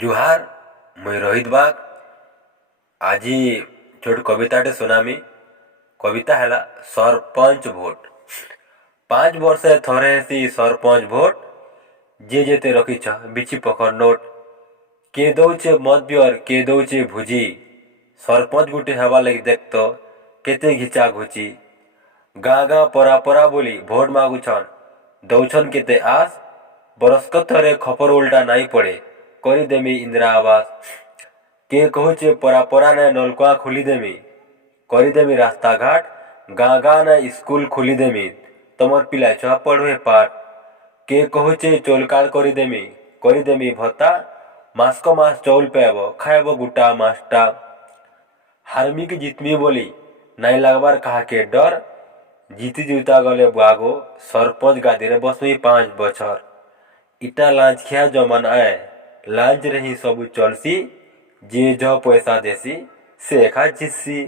जुहार मुई रोहित बाग आज छोट कविताटे सुनामी। कविता है सरपंच भोट। 5 वर्ष थरे हेसी सरपंच भोट। जे जेते रखीछ बिची पकड़ नोट। के दौचे मत बियर के दौचे भुजी। सरपंच गुटे हवा लगी देख तो केते घिचा घुची। गाँ गाँ परा परा बोली भोट मागुछन। दौछन केते आस बरसक थरे खपर उल्टा नाई पड़े देमी इंदिरा आवास। के कहूचे परा परा ने नलकुआ खुली देमी देमी रास्ता घाट। गाँ गाँ ने स्कूल खुली देमी तमर पिला छुआ पढ़े पाठ। के कहूचे चोलकाल देमी भत्ता। मास्क मास चौल पेब खाएब गुटा मास्टा। हारमी की जितमी बोली नाई लगबार कहा के डर। जीती जूता गले बागो सरपंच गादी रे बसमी 5 बछर। इटा लांच खिया जमान आए लांच रही सबू चलसी। जे जो पैसा देसी से खा जिससी।